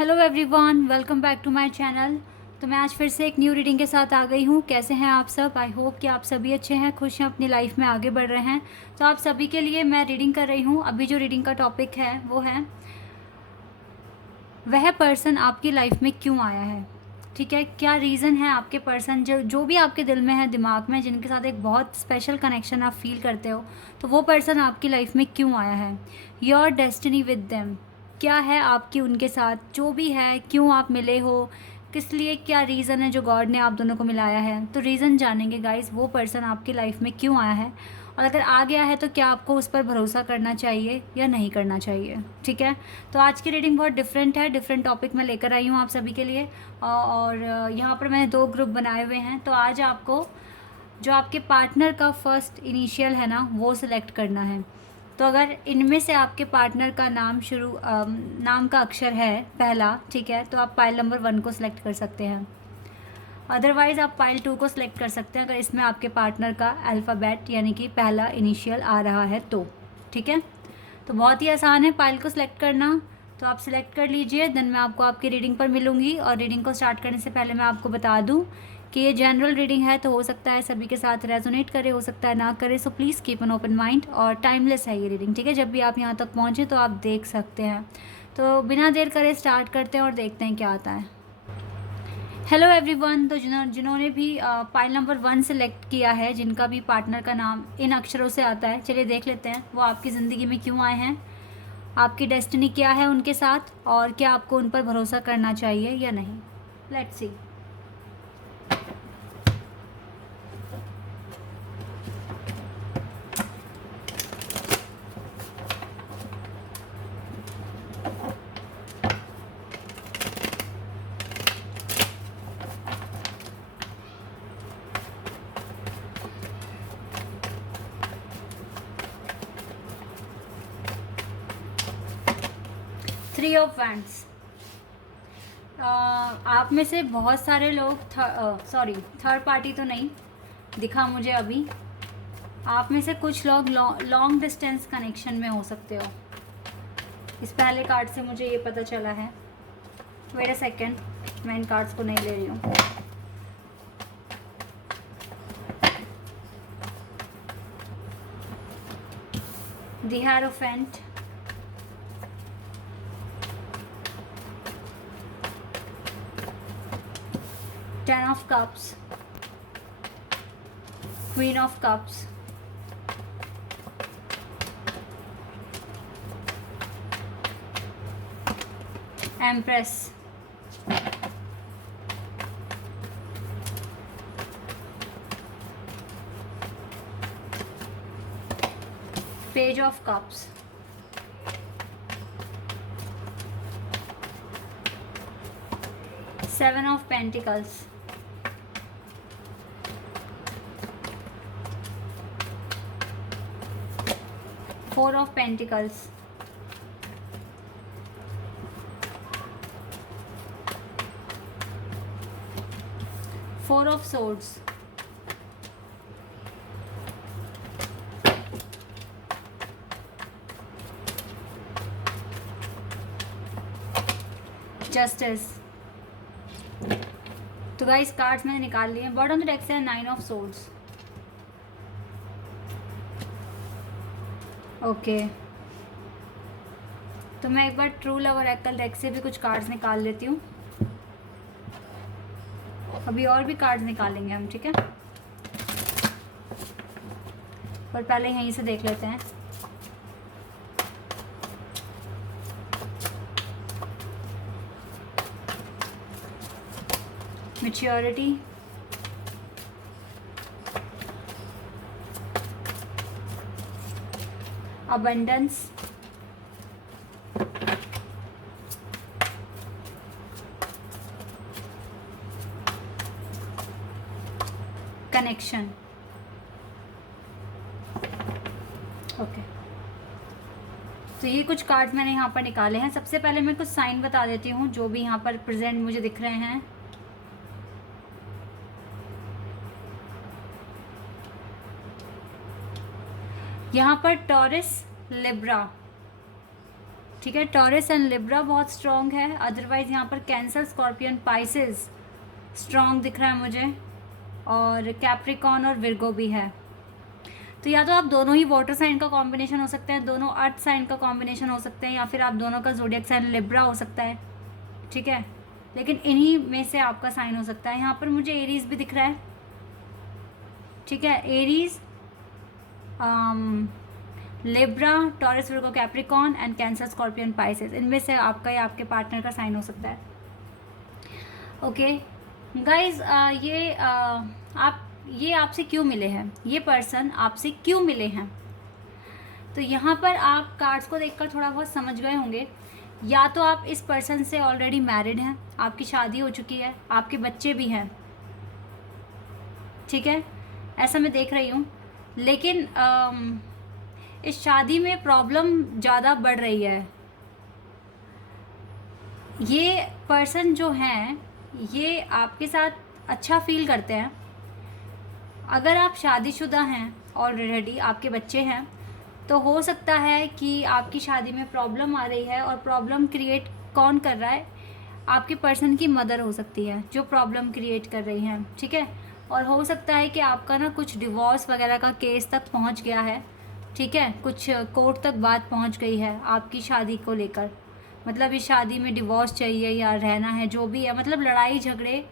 Hello everyone, welcome back to my channel. तो मैं आज फिर से एक न्यू रीडिंग के साथ आ गई हूँ। कैसे हैं आप सब? आई होप कि आप सभी अच्छे हैं, खुश हैं, अपनी लाइफ में आगे बढ़ रहे हैं। तो आप सभी के लिए मैं रीडिंग कर रही हूँ। अभी जो रीडिंग का टॉपिक है वो है, वह पर्सन आपकी लाइफ में क्यों आया है। ठीक है, क्या रीज़न है आपके पर्सन जो भी आपके दिल में है, दिमाग में, जिनके साथ एक बहुत स्पेशल कनेक्शन आप फील करते हो, तो वो पर्सन आपकी लाइफ में क्यों आया है। योर डेस्टिनी विद देम, क्या है आपकी उनके साथ, जो भी है, क्यों आप मिले हो, किस लिए, क्या रीज़न है जो गॉड ने आप दोनों को मिलाया है। तो रीज़न जानेंगे गाइस, वो पर्सन आपकी लाइफ में क्यों आया है, और अगर आ गया है तो क्या आपको उस पर भरोसा करना चाहिए या नहीं करना चाहिए। ठीक है, तो आज की रीडिंग बहुत डिफरेंट है, डिफरेंट टॉपिक मैं लेकर आई हूँ आप सभी के लिए। और यहाँ पर मैंने 2 ग्रुप बनाए हुए हैं। तो आज आपको जो आपके पार्टनर का फर्स्ट इनिशियल है ना, वो सिलेक्ट करना है। तो अगर इनमें से आपके पार्टनर का नाम का अक्षर है पहला, ठीक है, तो आप पाइल नंबर 1 को सिलेक्ट कर सकते हैं। अदरवाइज़ आप पाइल 2 को सिलेक्ट कर सकते हैं, अगर इसमें आपके पार्टनर का अल्फ़ाबेट यानी कि पहला इनिशियल आ रहा है तो। ठीक है, तो बहुत ही आसान है पाइल को सिलेक्ट करना। तो आप सिलेक्ट कर लीजिए, देन मैं आपको आपकी रीडिंग पर मिलूँगी। और रीडिंग को स्टार्ट करने से पहले मैं आपको बता दूँ कि ये जनरल रीडिंग है, तो हो सकता है सभी के साथ रेजोनेट करे, हो सकता है ना करे। So please keep an open mind, और टाइमलेस है ये रीडिंग। ठीक है, जब भी आप यहाँ तक पहुँचे तो आप देख सकते हैं। तो बिना देर करे स्टार्ट करते हैं और देखते हैं क्या आता है। हेलो एवरीवन, तो जिन्होंने भी पाइल नंबर 1 सेलेक्ट किया है, जिनका भी पार्टनर का नाम इन अक्षरों से आता है, चलिए देख लेते हैं वो आपकी ज़िंदगी में क्यों आए हैं, आपकी डेस्टिनी क्या है उनके साथ, और क्या आपको उन पर भरोसा करना चाहिए या नहीं। Let's see. 3 of wands. आप में से बहुत सारे लोग थर्ड पार्टी तो नहीं दिखा मुझे अभी। आप में से कुछ लोग लॉन्ग डिस्टेंस कनेक्शन में हो सकते हो। इस पहले कार्ड से मुझे ये पता चला है। वेट अ सेकेंड, मैं इन कार्ड्स को नहीं ले रही हूँ। The hierophant, ten of cups, queen of cups, empress, page of cups, seven of pentacles, four of pentacles, four of swords, justice. तो गाइस कार्ड्स मैंने निकाल लिए हैं। बॉटम ऑफ द डेक से 9 ऑफ सोर्ड्स। ओके, तो मैं एक बार true love और एक्ल डेक से भी कुछ कार्ड्स निकाल लेती हूँ। अभी और भी कार्ड्स निकालेंगे हम, ठीक है, पर पहले यहीं से देख लेते हैं। Maturity, abundance, connection. ओके, तो ये कुछ कार्ड्स मैंने यहाँ पर निकाले हैं। सबसे पहले मैं कुछ साइन बता देती हूँ जो भी यहाँ पर प्रेजेंट मुझे दिख रहे हैं। यहाँ पर टॉरस, लिब्रा, ठीक है। टॉरस एंड लिब्रा बहुत स्ट्रॉन्ग है, अदरवाइज़ यहाँ पर कैंसर, स्कॉर्पियन, पाइसेस स्ट्रॉन्ग दिख रहा है मुझे, और कैप्रिकॉन और विर्गो भी है। तो या तो आप दोनों ही वाटर साइन का कॉम्बिनेशन हो सकते हैं, दोनों अर्थ साइन का कॉम्बिनेशन हो सकते हैं, या फिर आप दोनों का ज़ोडिएक साइन लिब्रा हो सकता है, ठीक है। लेकिन इन्हीं में से आपका साइन हो सकता है। यहाँ पर मुझे एरीज भी दिख रहा है, ठीक है। Aries, Libra, taurus, Virgo, Capricorn and cancer, scorpion, Pisces, इनमें से आपका या आपके पार्टनर का साइन हो सकता है। ओके गाइज, ये आपसे क्यों मिले हैं, ये पर्सन आपसे क्यों मिले हैं? तो यहाँ पर आप कार्ड्स को देखकर थोड़ा बहुत समझ गए होंगे। या तो आप इस पर्सन से ऑलरेडी मैरिड हैं, आपकी शादी हो चुकी है, आपके बच्चे भी हैं, ठीक है, ऐसा मैं देख रही हूँ। लेकिन इस शादी में प्रॉब्लम ज़्यादा बढ़ रही है। ये पर्सन जो हैं ये आपके साथ अच्छा फील करते हैं। अगर आप शादीशुदा हैं, ऑलरेडी आपके बच्चे हैं, तो हो सकता है कि आपकी शादी में प्रॉब्लम आ रही है, और प्रॉब्लम क्रिएट कौन कर रहा है? आपके पर्सन की मदर हो सकती है जो प्रॉब्लम क्रिएट कर रही हैं, ठीक है। और हो सकता है कि आपका ना कुछ डिवोर्स वगैरह का केस तक पहुंच गया है, ठीक है, कुछ कोर्ट तक बात पहुंच गई है आपकी शादी को लेकर। मतलब इस शादी में डिवोर्स चाहिए या रहना है, जो भी है, मतलब लड़ाई झगड़े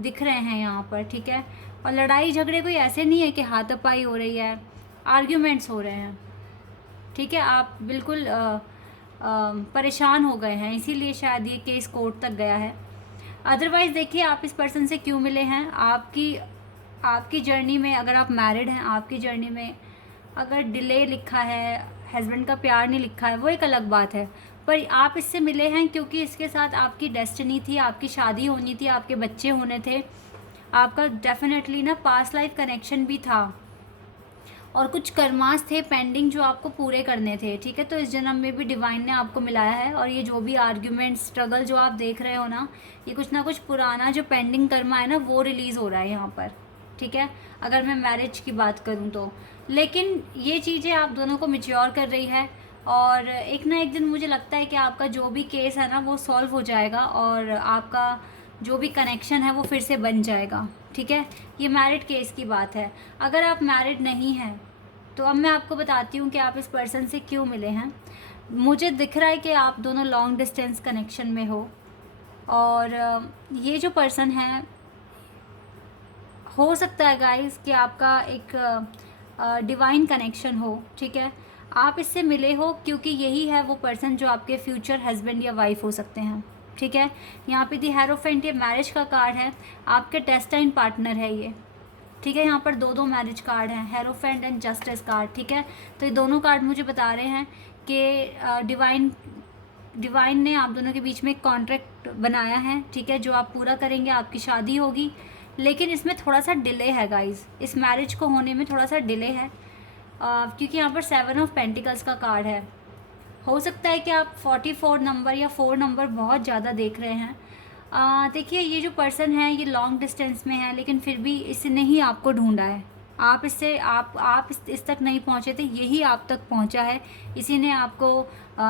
दिख रहे हैं यहाँ पर, ठीक है। और लड़ाई झगड़े कोई ऐसे नहीं है कि हाथापाई हो रही है, आर्ग्यूमेंट्स हो रहे हैं, ठीक है। आप बिल्कुल परेशान हो गए हैं, इसीलिए शायद ये केस कोर्ट तक गया है। अदरवाइज़ देखिए, आप इस पर्सन से क्यों मिले हैं। आपकी जर्नी में, अगर आप मैरिड हैं, आपकी जर्नी में अगर डिले लिखा है, हस्बैंड का प्यार नहीं लिखा है, वो एक अलग बात है। पर आप इससे मिले हैं क्योंकि इसके साथ आपकी डेस्टिनी थी, आपकी शादी होनी थी, आपके बच्चे होने थे, आपका डेफिनेटली ना पास्ट लाइफ कनेक्शन भी था, और कुछ कर्मास थे पेंडिंग जो आपको पूरे करने थे, ठीक है। तो इस जन्म में भी डिवाइन ने आपको मिलाया है, और ये जो भी आर्ग्यूमेंट, स्ट्रगल जो आप देख रहे हो ना, ये कुछ ना कुछ पुराना जो पेंडिंग कर्मा है ना, वो रिलीज़ हो रहा है यहाँ पर, ठीक है, अगर मैं मैरिज की बात करूँ तो। लेकिन ये चीज़ें आप दोनों को मैच्योर कर रही है, और एक ना एक दिन मुझे लगता है कि आपका जो भी केस है ना वो सॉल्व हो जाएगा, और आपका जो भी कनेक्शन है वो फिर से बन जाएगा, ठीक है। ये मैरिड केस की बात है। अगर आप मैरिड नहीं हैं तो अब मैं आपको बताती हूँ कि आप इस पर्सन से क्यों मिले हैं। मुझे दिख रहा है कि आप दोनों लॉन्ग डिस्टेंस कनेक्शन में हो, और ये जो पर्सन है, हो सकता है गाइस कि आपका एक डिवाइन कनेक्शन हो, ठीक है। आप इससे मिले हो क्योंकि यही है वो पर्सन जो आपके फ्यूचर हस्बैंड या वाइफ हो सकते हैं, ठीक है। यहाँ पे दी हेरोफेंट, ये मैरिज का कार्ड है, आपके डेस्टाइन पार्टनर है ये, ठीक है। यहाँ पर दो मैरिज कार्ड हैं, हेरोफेंट एंड जस्टिस कार्ड, ठीक है। तो ये दोनों कार्ड मुझे बता रहे हैं कि डिवाइन ने आप दोनों के बीच में एक कॉन्ट्रैक्ट बनाया है, ठीक है, जो आप पूरा करेंगे, आपकी शादी होगी। लेकिन इसमें थोड़ा सा डिले है गाइस, इस मैरिज को होने में थोड़ा सा डिले है, क्योंकि यहाँ पर 7 ऑफ पेंटिकल्स का कार्ड है। हो सकता है कि आप 44 नंबर या 4 नंबर बहुत ज़्यादा देख रहे हैं। देखिए, ये जो पर्सन है ये लॉन्ग डिस्टेंस में है, लेकिन फिर भी इसने ही आपको ढूंढा है। आप इससे आप इस तक नहीं पहुंचे थे, यही आप तक पहुंचा है। इसी ने आपको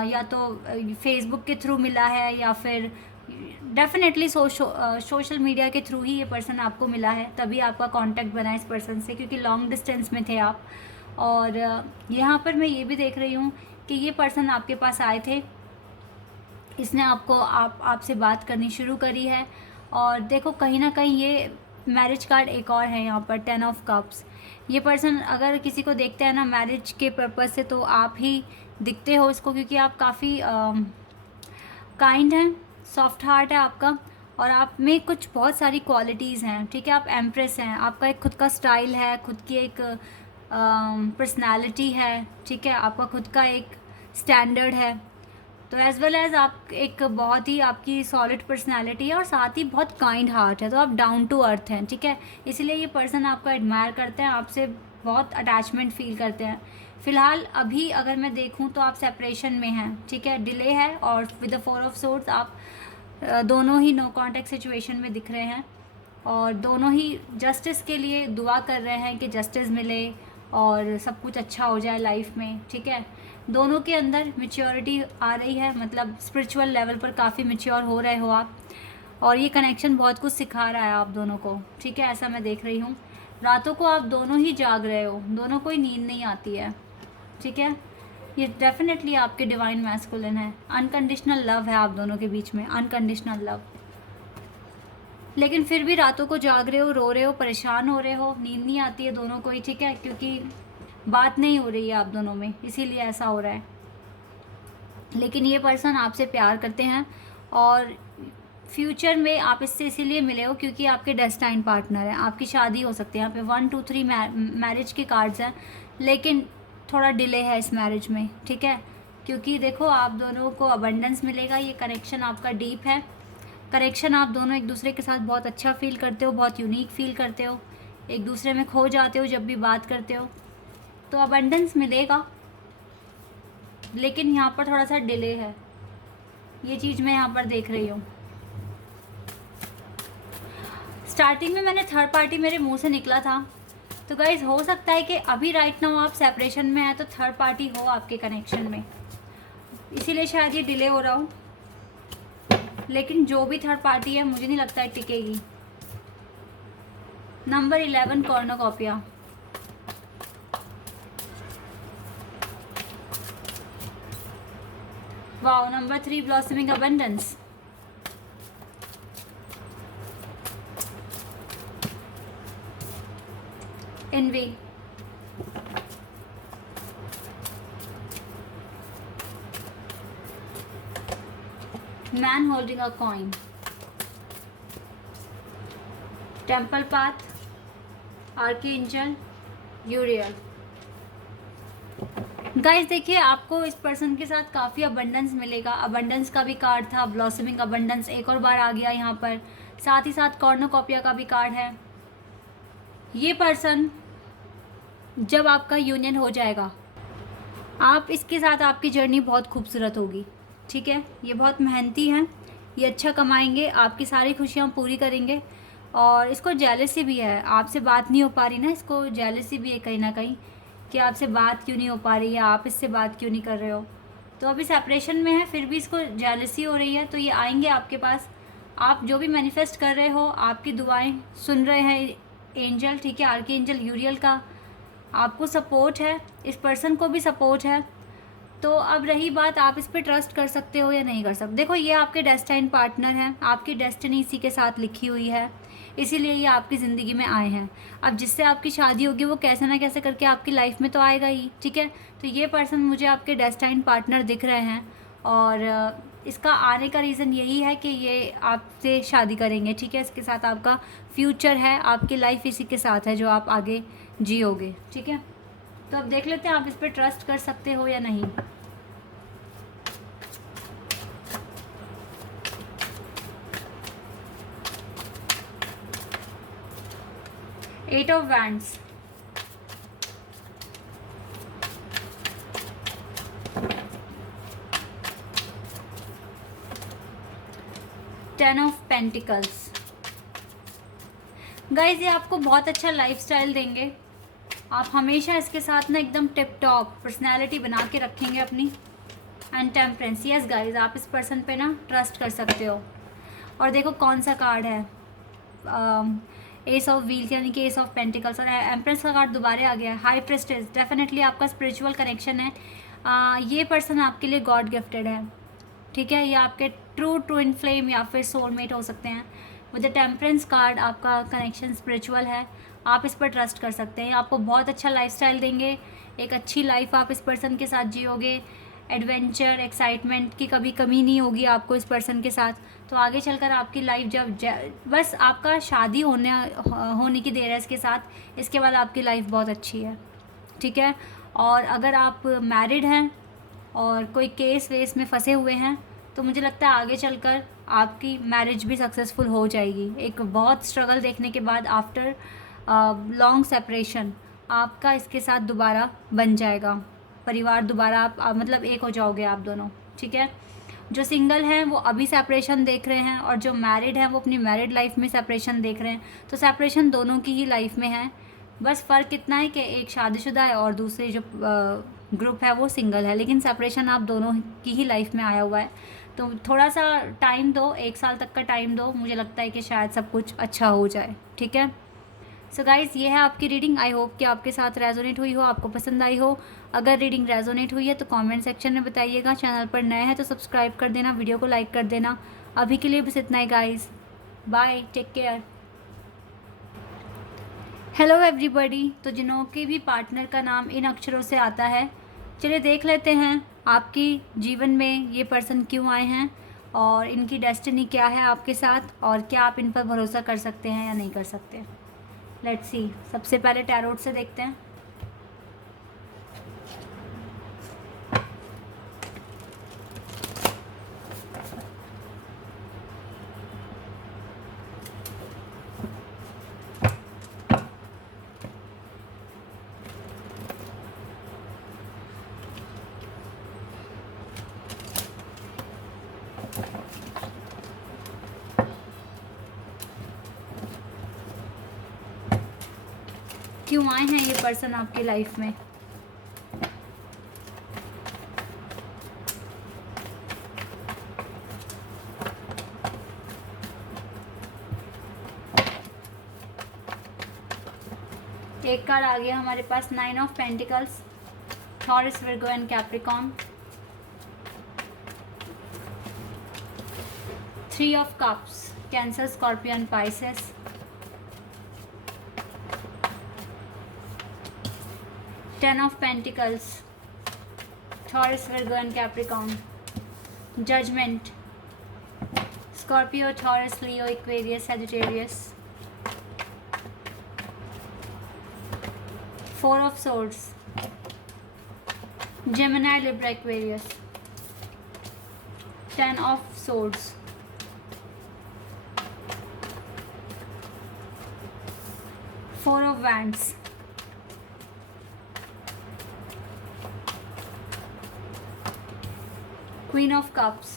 या तो फेसबुक के थ्रू मिला है, या फिर डेफिनेटली सोशल मीडिया के थ्रू ही ये पर्सन आपको मिला है, तभी आपका कांटेक्ट बना इस पर्सन से, क्योंकि लॉन्ग डिस्टेंस में थे आप। और यहाँ पर मैं ये भी देख रही हूँ कि ये पर्सन आपके पास आए थे, इसने आपसे बात करनी शुरू करी है। और देखो, कहीं ना कहीं ये मैरिज कार्ड एक और है यहाँ पर, 10 ऑफ कप्स। ये पर्सन अगर किसी को देखते हैं ना मैरिज के पर्पज़ से, तो आप ही दिखते हो इसको, क्योंकि आप काफ़ी काइंड हैं, सॉफ्ट हार्ट है आपका, और आप में कुछ बहुत सारी क्वालिटीज़ हैं, ठीक है। आप एम्प्रेस हैं, आपका एक खुद का स्टाइल है, खुद की एक पर्सनालिटी है, ठीक है, आपका खुद का एक स्टैंडर्ड है। तो एज़ वेल एज़ आप एक बहुत ही आपकी सॉलिड पर्सनालिटी है, और साथ ही बहुत काइंड हार्ट है, तो आप डाउन टू अर्थ हैं, ठीक है। इसलिए ये पर्सन आपको एडमायर करते हैं, आपसे बहुत अटैचमेंट फील करते हैं। फ़िलहाल अभी अगर मैं देखूं तो आप सेपरेशन में हैं, ठीक है, डिले है, और विद द 4 ऑफ सोर्ड्स आप दोनों ही नो कॉन्टैक्ट सिचुएशन में दिख रहे हैं, और दोनों ही जस्टिस के लिए दुआ कर रहे हैं कि जस्टिस मिले और सब कुछ अच्छा हो जाए लाइफ में, ठीक है। दोनों के अंदर मैच्योरिटी आ रही है, मतलब स्पिरिचुअल लेवल पर काफ़ी मैच्योर हो रहे हो आप, और ये कनेक्शन बहुत कुछ सिखा रहा है आप दोनों को, ठीक है, ऐसा मैं देख रही हूँ। रातों को आप दोनों ही जाग रहे हो, दोनों को ही नींद नहीं आती है, ठीक है। ये डेफिनेटली आपके डिवाइन मैस्कुलिन है, अनकंडीशनल लव है आप दोनों के बीच में, अनकंडीशनल लव। लेकिन फिर भी रातों को जाग रहे हो, रो रहे हो, परेशान हो रहे हो, नींद नहीं आती है दोनों को ही, ठीक है, क्योंकि बात नहीं हो रही है आप दोनों में, इसीलिए ऐसा हो रहा है। लेकिन ये पर्सन आपसे प्यार करते हैं और फ्यूचर में आप इससे इसीलिए मिले हो क्योंकि आपके डेस्टाइन पार्टनर है, आपकी शादी हो सकती है। यहाँ पे 1 2 3 मैरिज के कार्ड्स हैं, लेकिन थोड़ा डिले है इस मैरिज में, ठीक है, क्योंकि देखो आप दोनों को अबंडेंस मिलेगा, ये कनेक्शन आपका डीप है, कनेक्शन आप दोनों एक दूसरे के साथ बहुत अच्छा फील करते हो, बहुत यूनिक फील करते हो, एक दूसरे में खो जाते हो जब भी बात करते हो, तो अबंडेंस मिलेगा, लेकिन यहाँ पर थोड़ा सा डिले है, ये चीज़ मैं यहाँ पर देख रही हूँ। स्टार्टिंग में मैंने थर्ड पार्टी मेरे मुंह से निकला था, तो गाइज हो सकता है कि अभी राइट नाउ आप सेपरेशन में है तो थर्ड पार्टी हो आपके कनेक्शन में, इसीलिए शायद ये डिले हो रहा हो। लेकिन जो भी थर्ड पार्टी है मुझे नहीं लगता है टिकेगी। Number 11 cornucopia, wow. Number 3 blossoming abundance, envy, man holding a coin, temple path, archangel, uriel। Guys देखिए आपको इस पर्सन के साथ काफ़ी अबंडेंस मिलेगा, अबंडेंस का भी कार्ड था, ब्लॉसमिंग अबंडेंस एक और बार आ गया यहाँ पर, साथ ही साथ कॉर्नोकॉपिया का भी कार्ड है। ये पर्सन जब आपका यूनियन हो जाएगा, आप इसके साथ आपकी जर्नी बहुत खूबसूरत होगी, ठीक है। ये बहुत मेहनती हैं, ये अच्छा कमाएंगे, आपकी सारी खुशियाँ पूरी करेंगे, और इसको जेलसी भी है, आपसे बात नहीं हो पा रही ना, इसको जेलसी भी है कहीं ना कहीं कि आपसे बात क्यों नहीं हो पा रही है, आप इससे बात क्यों नहीं कर रहे हो। तो अभी सेपरेशन में है फिर भी इसको जेलसी हो रही है, तो ये आएंगे आपके पास। आप जो भी मैनिफेस्ट कर रहे हो, आपकी दुआएं सुन रहे हैं एंजल, ठीक है, आर्की एंजल यूरियल का आपको सपोर्ट है, इस पर्सन को भी सपोर्ट है। तो अब रही बात आप इस पर ट्रस्ट कर सकते हो या नहीं कर सकते। देखो ये आपके डेस्टाइन पार्टनर हैं, आपकी डेस्टिनी इसी के साथ लिखी हुई है, इसीलिए ये आपकी ज़िंदगी में आए हैं। अब जिससे आपकी शादी होगी वो कैसे ना कैसे करके आपकी लाइफ में तो आएगा ही, ठीक है। तो ये पर्सन मुझे आपके डेस्टाइन पार्टनर दिख रहे हैं, और इसका आने का रीज़न यही है कि ये आपसे शादी करेंगे, ठीक है, इसके साथ आपका फ्यूचर है, आपकी लाइफ इसी के साथ है जो आप आगे जियोगे, ठीक है। तो अब देख लेते हैं आप इस पर ट्रस्ट कर सकते हो या नहीं। Eight of wands, ten of pentacles. Guys ये आपको बहुत अच्छा लाइफस्टाइल देंगे, आप हमेशा इसके साथ ना एकदम टिप टॉप पर्सनैलिटी बना के रखेंगे अपनी। एंड टेम्परेंस, यस गाइज आप इस पर्सन पे ना ट्रस्ट कर सकते हो। और देखो कौन सा कार्ड है, एस ऑफ व्हील्स यानी कि एस ऑफ पेंटिकल्स, और एम्प्रेस का कार्ड दोबारा आ गया है, हाई प्रेस्टेज। डेफिनेटली आपका स्पिरिचुअल कनेक्शन है, ये पर्सन आपके लिए गॉड गिफ्टेड है, ठीक है, ये आपके ट्रू ट्विन फ्लेम या फिर सोलमेट हो सकते हैं। विद द टेम्परेंस कार्ड आपका कनेक्शन स्पिरिचुअल है, आप इस पर ट्रस्ट कर सकते हैं, आपको बहुत अच्छा लाइफस्टाइल देंगे, एक अच्छी लाइफ आप इस पर्सन के साथ जियोगे, एडवेंचर एक्साइटमेंट की कभी कमी नहीं होगी आपको इस पर्सन के साथ। तो आगे चलकर आपकी लाइफ जब बस आपका शादी होने की देर है इसके साथ, इसके बाद आपकी लाइफ बहुत अच्छी है, ठीक है। और अगर आप मैरिड हैं और कोई केस वेस में फंसे हुए हैं तो मुझे लगता है आगे चलकर आपकी मैरिज भी सक्सेसफुल हो जाएगी। एक बहुत स्ट्रगल देखने के बाद आफ्टर लॉन्ग सेपरेशन आपका इसके साथ दोबारा बन जाएगा परिवार, दोबारा आप मतलब एक हो जाओगे आप दोनों, ठीक है। जो सिंगल हैं वो अभी सेपरेशन देख रहे हैं, और जो मैरिड हैं वो अपनी मैरिड लाइफ में सेपरेशन देख रहे हैं। तो सेपरेशन दोनों की ही लाइफ में है, बस फ़र्क इतना है कि एक शादीशुदा है और दूसरी जो ग्रुप है वो सिंगल है, लेकिन सेपरेशन आप दोनों की ही लाइफ में आया हुआ है। तो थोड़ा सा टाइम दो, 1 साल तक का टाइम दो, मुझे लगता है कि शायद सब कुछ अच्छा हो जाए। ठीक है, सो गाइज़ ये है आपकी रीडिंग। आई होप कि आपके साथ रेजोनेट हुई हो, आपको पसंद आई हो। अगर रीडिंग रेजोनेट हुई है तो कमेंट सेक्शन में बताइएगा। चैनल पर नए हैं तो सब्सक्राइब कर देना, वीडियो को लाइक कर देना। अभी के लिए बस इतना ही guys, bye, take care. Hello everybody. तो जिनों के भी पार्टनर का नाम इन अक्षरों से आता है, चलिए देख लेते हैं आपकी जीवन में ये पर्सन क्यों आए हैं और इनकी डेस्टिनी क्या है आपके साथ, और क्या आप इन पर भरोसा कर सकते हैं या नहीं कर सकते। Let's see. सबसे पहले टैरोट से देखते हैं। क्यों आए हैं ये पर्सन आपकी लाइफ में। एक कार्ड आ गया हमारे पास, 9 of pentacles, taurus, Virgo and Capricorn. 3 of cups, cancer, Scorpio and Pisces. 10 of Pentacles, Taurus, Virgo and Capricorn. Judgment, Scorpio, Taurus, Leo, Aquarius, Sagittarius. 4 of Swords, Gemini, Libra, Aquarius. 10 of Swords. 4 of Wands. Queen of Cups.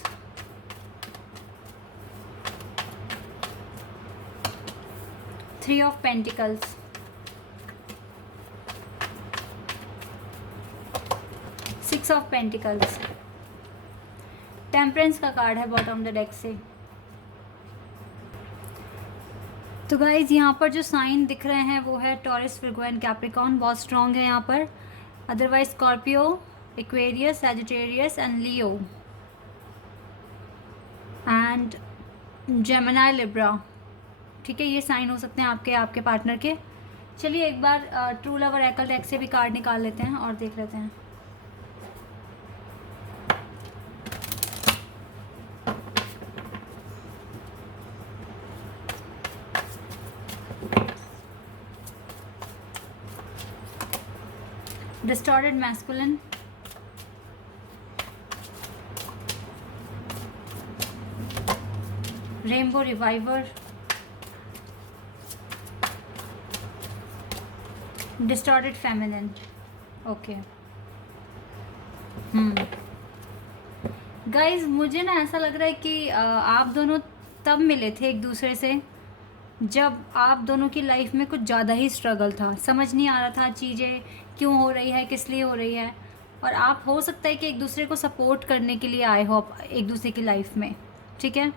3 of Pentacles. 6 of Pentacles. Temperance का card है bottom the deck से। तो guys यहाँ पर जो sign दिख रहे हैं वो है टॉरस, विर्गो एंड कैप्रिकॉर्न, बहुत स्ट्रॉन्ग है यहाँ पर। Otherwise Scorpio, Aquarius, Sagittarius and Leo and Gemini, Libra. ठीक है, ये साइन हो सकते हैं आपके पार्टनर के। चलिए एक बार ट्रू लव ऑरेकल डेक से भी कार्ड निकाल लेते हैं और देख लेते हैं। Distorted masculine, rainbow reviver, distorted feminine. Okay guys, मुझे ना ऐसा लग रहा है कि आप दोनों तब मिले थे एक दूसरे से जब आप दोनों की लाइफ में कुछ ज़्यादा ही स्ट्रगल था, समझ नहीं आ रहा था चीज़ें क्यों हो रही है, किस लिए हो रही है। और आप हो सकता है कि एक दूसरे को सपोर्ट करने के लिए आए हो एक दूसरे की लाइफ में। ठीक है,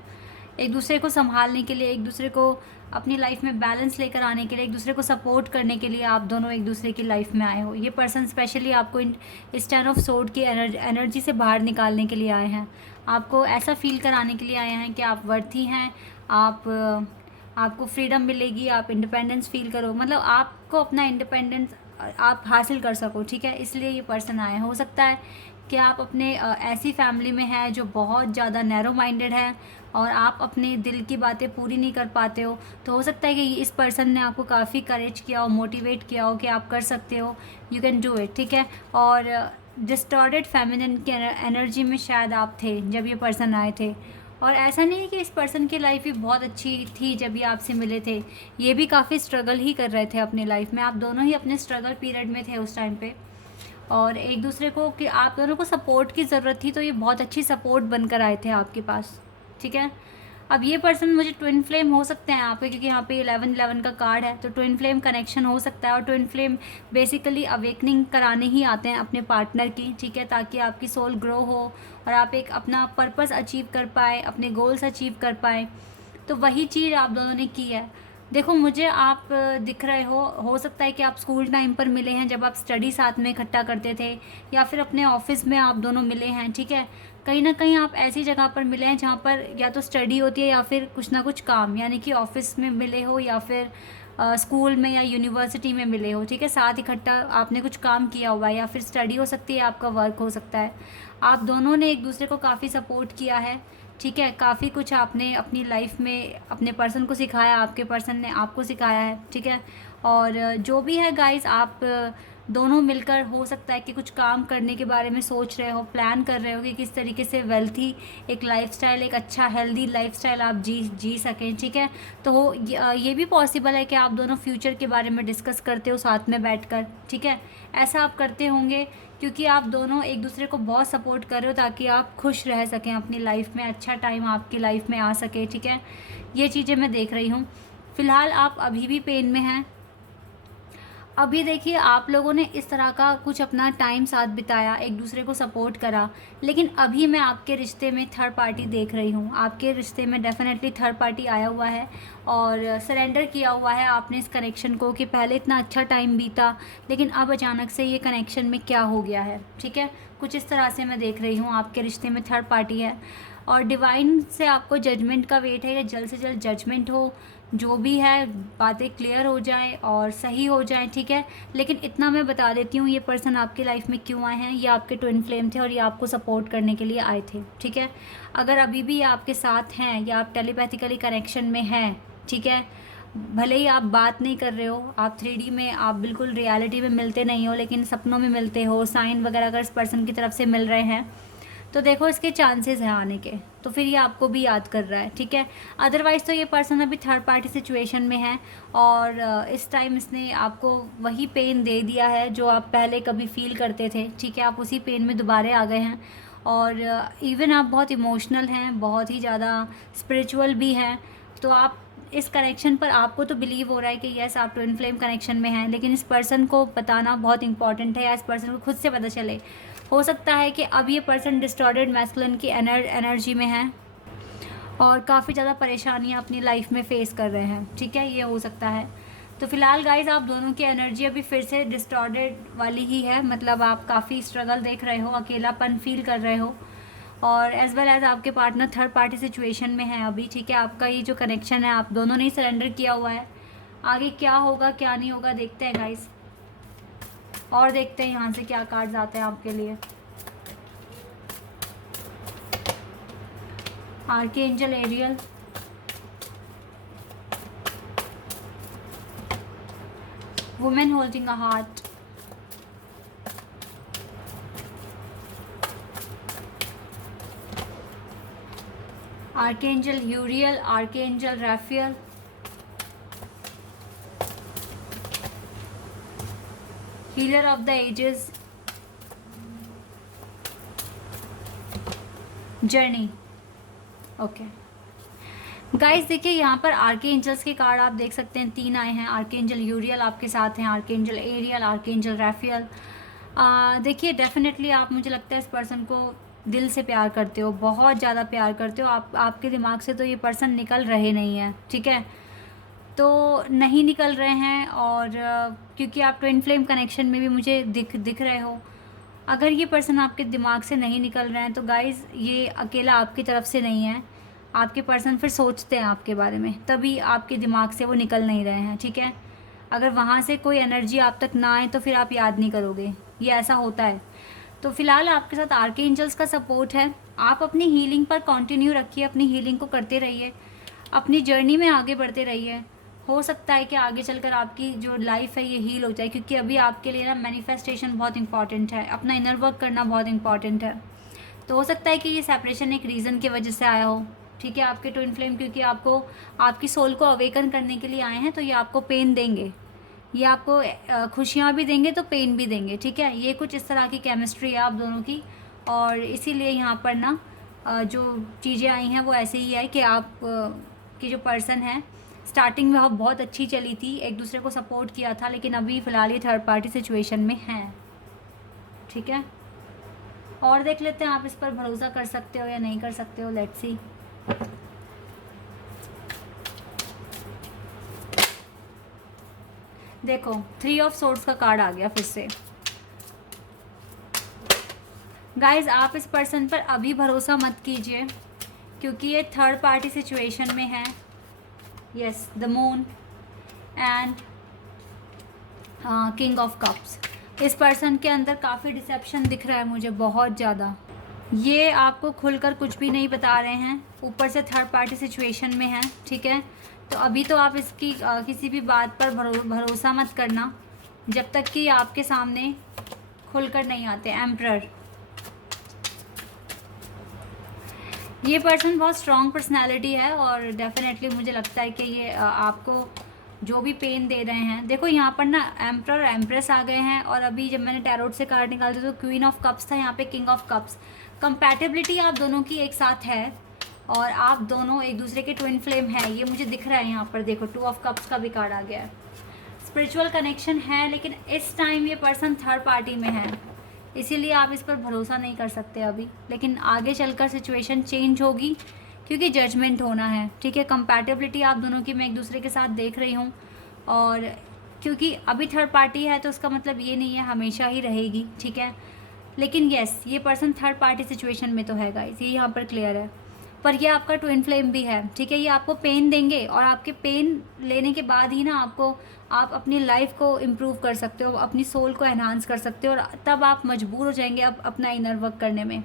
एक दूसरे को संभालने के लिए, एक दूसरे को अपनी लाइफ में बैलेंस लेकर आने के लिए, एक दूसरे को सपोर्ट करने के लिए आप दोनों एक दूसरे की लाइफ में आए हो। ये पर्सन स्पेशली आपको इस 10 ऑफ सोर्ड की एनर्जी से बाहर निकालने के लिए आए हैं। आपको ऐसा फील कराने के लिए आए हैं कि आप वर्थी हैं, आपको फ्रीडम मिलेगी, आप इंडिपेंडेंस फील करो, मतलब आपको अपना इंडिपेंडेंस आप हासिल कर सको। ठीक है, इसलिए ये पर्सन आए। हो सकता है कि आप अपने ऐसी फैमिली में हैं जो बहुत ज़्यादा नैरो माइंडेड है और आप अपने दिल की बातें पूरी नहीं कर पाते हो। तो हो सकता है कि इस पर्सन ने आपको काफ़ी करेज किया हो, मोटिवेट किया हो कि आप कर सकते हो, यू कैन डू इट। ठीक है, और डिस्टॉर्टेड फेमिनिन की एनर्जी में शायद आप थे जब ये पर्सन आए थे। और ऐसा नहीं है कि इस पर्सन की लाइफ भी बहुत अच्छी थी जब ये आपसे मिले थे, ये भी काफ़ी स्ट्रगल ही कर रहे थे अपनी लाइफ में। आप दोनों ही अपने स्ट्रगल पीरियड में थे उस टाइम पे, और एक दूसरे को कि आप दोनों को सपोर्ट की ज़रूरत थी, तो ये बहुत अच्छी सपोर्ट बनकर आए थे आपके पास। ठीक है, अब ये पर्सन मुझे ट्विन फ्लेम हो सकते हैं आपके, क्योंकि यहाँ पे 11-11 का कार्ड है, तो ट्विन फ्लेम कनेक्शन हो सकता है। और ट्विन फ्लेम बेसिकली अवेकनिंग कराने ही आते हैं अपने पार्टनर की, ठीक है, ताकि आपकी सोल ग्रो हो और आप एक अपना पर्पस अचीव कर पाए, अपने गोल्स अचीव कर पाए। तो वही चीज़ आप दोनों ने की है। देखो मुझे आप दिख रहे हो सकता है कि आप स्कूल टाइम पर मिले हैं, जब आप स्टडी साथ में इकट्ठा करते थे, या फिर अपने ऑफिस में आप दोनों मिले हैं, ठीक है। कहीं ना कहीं आप ऐसी जगह पर मिले हैं जहाँ पर या तो स्टडी होती है या फिर कुछ ना कुछ काम, यानी कि ऑफिस में मिले हो या फिर स्कूल में या यूनिवर्सिटी में मिले हो, ठीक है। साथ इकट्ठा आपने कुछ काम किया हुआ है, या फिर स्टडी हो सकती है, आपका वर्क हो सकता है। आप दोनों ने एक दूसरे को काफ़ी सपोर्ट किया है, ठीक है। काफ़ी कुछ आपने अपनी लाइफ में अपने पर्सन को सिखाया, आपके पर्सन ने आपको सिखाया है, ठीक है। और जो भी है गाइस, आप दोनों मिलकर हो सकता है कि कुछ काम करने के बारे में सोच रहे हो, प्लान कर रहे हो कि किस तरीके से वेल्थी एक लाइफस्टाइल, एक अच्छा हेल्दी लाइफस्टाइल आप जी सकें, ठीक है। तो ये भी पॉसिबल है कि आप दोनों फ्यूचर के बारे में डिस्कस करते हो साथ में बैठकर, ठीक है। ऐसा आप करते होंगे क्योंकि आप दोनों एक दूसरे को बहुत सपोर्ट कर रहे हो, ताकि आप खुश रह सकें अपनी लाइफ में, अच्छा टाइम आपकी लाइफ में आ सके, ठीक है। ये चीज़ें मैं देख रही हूँ। फ़िलहाल आप अभी भी पेन में हैं। अभी देखिए आप लोगों ने इस तरह का कुछ अपना टाइम साथ बिताया, एक दूसरे को सपोर्ट करा, लेकिन अभी मैं आपके रिश्ते में थर्ड पार्टी देख रही हूँ। आपके रिश्ते में डेफिनेटली थर्ड पार्टी आया हुआ है और सरेंडर किया हुआ है आपने इस कनेक्शन को, कि पहले इतना अच्छा टाइम बीता, लेकिन अब अचानक से ये कनेक्शन में क्या हो गया है, ठीक है। कुछ इस तरह से मैं देख रही हूँ आपके रिश्ते में थर्ड पार्टी है, और डिवाइन से आपको जजमेंट का वेट है, जल्द से जल्द जजमेंट हो, जो भी है बातें क्लियर हो जाए और सही हो जाए, ठीक है। लेकिन इतना मैं बता देती हूँ, ये पर्सन आपकी लाइफ में क्यों आए हैं। ये आपके ट्विन फ्लेम थे और ये आपको सपोर्ट करने के लिए आए थे, ठीक है। अगर अभी भी ये आपके साथ हैं या आप टेलीपैथिकली कनेक्शन में हैं, ठीक है, भले ही आप बात नहीं कर रहे हो, आप 3D में, आप बिल्कुल रियलिटी में मिलते नहीं हो, लेकिन सपनों में मिलते हो, साइन वगैरह अगर इस पर्सन की तरफ से मिल रहे हैं, तो देखो इसके चांसेस हैं आने के, तो फिर ये आपको भी याद कर रहा है, ठीक है। अदरवाइज़ तो ये पर्सन अभी थर्ड पार्टी सिचुएशन में है, और इस टाइम इसने आपको वही पेन दे दिया है जो आप पहले कभी फील करते थे, ठीक है। आप उसी पेन में दोबारा आ गए हैं, और इवन आप बहुत इमोशनल हैं, बहुत ही ज़्यादा स्पिरिचुअल भी हैं। तो आप इस कनेक्शन पर, आपको तो बिलीव हो रहा है कि यस आप ट्विन फ्लेम कनेक्शन में हैं, लेकिन इस पर्सन को बताना बहुत इंपॉर्टेंट है, या इस पर्सन को खुद से पता चले। हो सकता है कि अब ये पर्सन डिस्टॉर्टेड मैस्कुलिन की एनर्जी में है और काफ़ी ज़्यादा परेशानियाँ अपनी लाइफ में फेस कर रहे हैं, ठीक है, ये हो सकता है। तो फिलहाल गाइज आप दोनों की एनर्जी अभी फिर से डिस्टॉर्टेड वाली ही है, मतलब आप काफ़ी स्ट्रगल देख रहे हो, अकेलापन फील कर रहे हो, और एज वेल एज आपके पार्टनर थर्ड पार्टी सिचुएशन में है अभी, ठीक है। आपका ये जो कनेक्शन है आप दोनों ने ही सरेंडर किया हुआ है। आगे क्या होगा क्या नहीं होगा देखते हैं गाइज, और देखते हैं यहाँ से क्या कार्ड्स आते हैं आपके लिए। Archangel Ariel, women holding a heart, archangel Uriel, archangel Raphael, healer of the ages, journey. Okay guys देखिए यहाँ पर आर्कएंजल्स के कार्ड आप देख सकते हैं, 3 आए हैं। आर्कएंजल यूरियल आपके साथ हैं, आर्कएंजल एरियल, आर्कएंजल राफेल। देखिए डेफिनेटली आप, मुझे लगता है इस पर्सन को दिल से प्यार करते हो, बहुत ज़्यादा प्यार करते हो आप। आपके दिमाग से तो ये पर्सन निकल रहे नहीं है, ठीक है, तो नहीं निकल रहे हैं। और क्योंकि आप ट्विन फ्लेम कनेक्शन में भी मुझे दिख रहे हो। अगर ये पर्सन आपके दिमाग से नहीं निकल रहे हैं तो गाइज़ ये अकेला आपकी तरफ से नहीं है, आपके पर्सन फिर सोचते हैं आपके बारे में, तभी आपके दिमाग से वो निकल नहीं रहे हैं, ठीक है। अगर वहाँ से कोई एनर्जी आप तक ना आए तो फिर आप याद नहीं करोगे, ये ऐसा होता है। तो फिलहाल आपके साथ आर्कएंजल्स का सपोर्ट है। आप अपनी हीलिंग पर कंटिन्यू रखिए, अपनी हीलिंग को करते रहिए, अपनी जर्नी में आगे बढ़ते रहिए। हो सकता है कि आगे चलकर आपकी जो लाइफ है ये हील हो जाए, क्योंकि अभी आपके लिए ना मैनिफेस्टेशन बहुत इंपॉर्टेंट है, अपना इनर वर्क करना बहुत इंपॉर्टेंट है। तो हो सकता है कि ये सेपरेशन एक रीज़न की वजह से आया हो, ठीक है, आपके ट्विन फ्लेम, क्योंकि आपको, आपकी सोल को अवेकन करने के लिए आए हैं, तो ये आपको पेन देंगे, ये आपको खुशियाँ भी देंगे तो पेन भी देंगे, ठीक है। ये कुछ इस तरह की केमिस्ट्री है आप दोनों की, और इसीलिए यहाँ पर ना जो चीज़ें आई हैं वो ऐसे ही है कि आप की जो पर्सन है स्टार्टिंग में बहुत अच्छी चली थी, एक दूसरे को सपोर्ट किया था, लेकिन अभी फ़िलहाल ये थर्ड पार्टी सिचुएशन में है। ठीक है, और देख लेते हैं आप इस पर भरोसा कर सकते हो या नहीं कर सकते हो। Let's see. देखो 3 ऑफ सोर्ड्स का कार्ड आ गया फिर से। गाइज आप इस पर्सन पर अभी भरोसा मत कीजिए क्योंकि ये थर्ड पार्टी सिचुएशन में है। Yes, the moon and king of cups. इस पर्सन के अंदर काफ़ी डिसेप्शन दिख रहा है मुझे, बहुत ज़्यादा। ये आपको खुलकर कुछ भी नहीं बता रहे हैं, ऊपर से थर्ड पार्टी सिचुएशन में है। ठीक है, तो अभी तो आप इसकी किसी भी बात पर भरोसा मत करना जब तक कि आपके सामने खुलकर नहीं आते। एम्परर, ये पर्सन बहुत स्ट्रॉन्ग पर्सनैलिटी है और डेफिनेटली मुझे लगता है कि ये आपको जो भी पेन दे रहे हैं। देखो यहाँ पर ना एम्परर एम्प्रेस आ गए हैं, और अभी जब मैंने टैरोट से कार्ड निकाले तो क्वीन ऑफ कप्स था, यहाँ पे किंग ऑफ कप्स। कंपैटिबिलिटी आप दोनों की एक साथ है और आप दोनों एक दूसरे के ट्विन फ्लेम है, ये मुझे दिख रहा है यहाँ पर। देखो 2 ऑफ कप्स का भी कार्ड आ गया है। स्पिरिचुअल कनेक्शन है, लेकिन इस टाइम ये पर्सन थर्ड पार्टी में है, इसीलिए आप इस पर भरोसा नहीं कर सकते अभी। लेकिन आगे चलकर सिचुएशन चेंज होगी क्योंकि जजमेंट होना है। ठीक है, कंपैटिबिलिटी आप दोनों की मैं एक दूसरे के साथ देख रही हूँ, और क्योंकि अभी थर्ड पार्टी है तो उसका मतलब ये नहीं है हमेशा ही रहेगी। ठीक है, लेकिन यस ये पर्सन थर्ड पार्टी सिचुएशन में तो है गाइस, ये यहाँ पर क्लियर है। पर ये आपका ट्विन फ्लेम भी है। ठीक है, ये आपको पेन देंगे और आपके पेन लेने के बाद ही ना आप अपनी लाइफ को इम्प्रूव कर सकते हो, अपनी सोल को एनहांस कर सकते हो, और तब आप मजबूर हो जाएंगे अब अपना इनर वर्क करने में।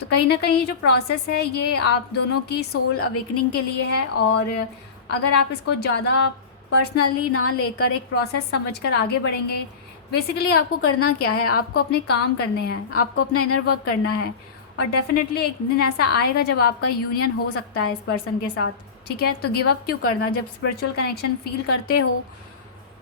तो कहीं ना कहीं जो प्रोसेस है ये आप दोनों की सोल अवेकनिंग के लिए है, और अगर आप इसको ज़्यादा पर्सनली ना लेकर एक प्रोसेस समझकर आगे बढ़ेंगे। बेसिकली आपको करना क्या है, आपको अपने काम करने हैं, आपको अपना इनर वर्क करना है, और डेफिनेटली एक दिन ऐसा आएगा जब आपका यूनियन हो सकता है इस पर्सन के साथ। ठीक है, तो गिव अप क्यों करना, जब स्पिरिचुअल कनेक्शन फील करते हो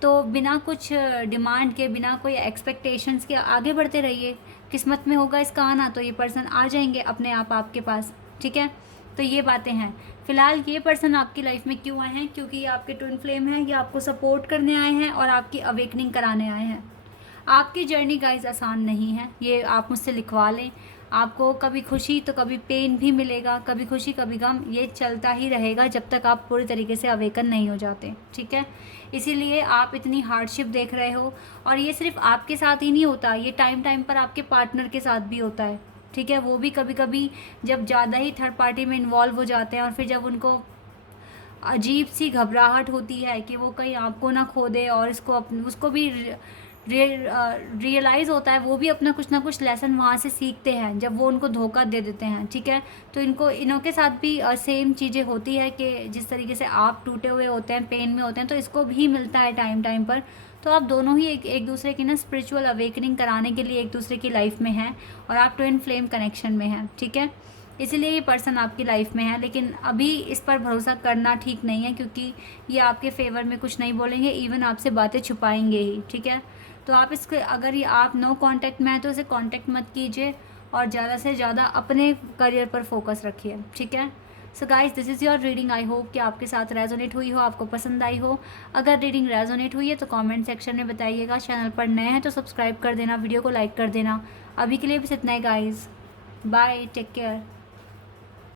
तो बिना कुछ डिमांड के, बिना कोई एक्सपेक्टेशंस के आगे बढ़ते रहिए। किस्मत में होगा इसका आना तो ये पर्सन आ जाएंगे अपने आप आपके पास। ठीक है, तो ये बातें हैं। फ़िलहाल ये पर्सन आपकी लाइफ में क्यों आए हैं, क्योंकि ये आपके ट्विन फ्लेम हैं, ये आपको सपोर्ट करने आए हैं और आपकी अवेकनिंग कराने आए हैं। आपकी जर्नी गाइज आसान नहीं है, ये आप मुझसे लिखवा लें। आपको कभी खुशी तो कभी पेन भी मिलेगा, कभी खुशी कभी गम, ये चलता ही रहेगा जब तक आप पूरी तरीके से अवेकन नहीं हो जाते। ठीक है, इसीलिए आप इतनी हार्डशिप देख रहे हो, और ये सिर्फ आपके साथ ही नहीं होता, ये टाइम टाइम पर आपके पार्टनर के साथ भी होता है। ठीक है, वो भी कभी कभी जब ज़्यादा ही थर्ड पार्टी में इन्वॉल्व हो जाते हैं, और फिर जब उनको अजीब सी घबराहट होती है कि वो कहीं आपको ना खो दे, और उसको भी रियलाइज़ होता है, वो भी अपना कुछ ना कुछ लेसन वहाँ से सीखते हैं जब वो उनको धोखा दे देते हैं। ठीक है, तो इनों के साथ भी सेम चीज़ें होती है कि जिस तरीके से आप टूटे हुए होते हैं, पेन में होते हैं, तो इसको भी मिलता है टाइम टाइम पर। तो आप दोनों ही एक दूसरे की ना स्पिरिचुअल अवेकनिंग कराने के लिए एक दूसरे की लाइफ में हैं, और आप ट्विन फ्लेम कनेक्शन में हैं। ठीक है, इसलिए ये पर्सन आपकी लाइफ में है, लेकिन अभी इस पर भरोसा करना ठीक नहीं है क्योंकि ये आपके फेवर में कुछ नहीं बोलेंगे, इवन आपसे बातें छुपाएंगे ही। ठीक है, तो आप इसके अगर ये आप नो कांटेक्ट में हैं तो इसे कांटेक्ट मत कीजिए, और ज़्यादा से ज़्यादा अपने करियर पर फोकस रखिए। ठीक है, so guys this is your reading. I hope कि आपके साथ रेजोनेट हुई हो, आपको पसंद आई हो। अगर रीडिंग रेजोनेट हुई है तो कमेंट सेक्शन में बताइएगा। चैनल पर नए हैं तो सब्सक्राइब कर देना, वीडियो को लाइक कर देना। अभी के लिए बस इतना ही गाइस, बाय, टेक केयर।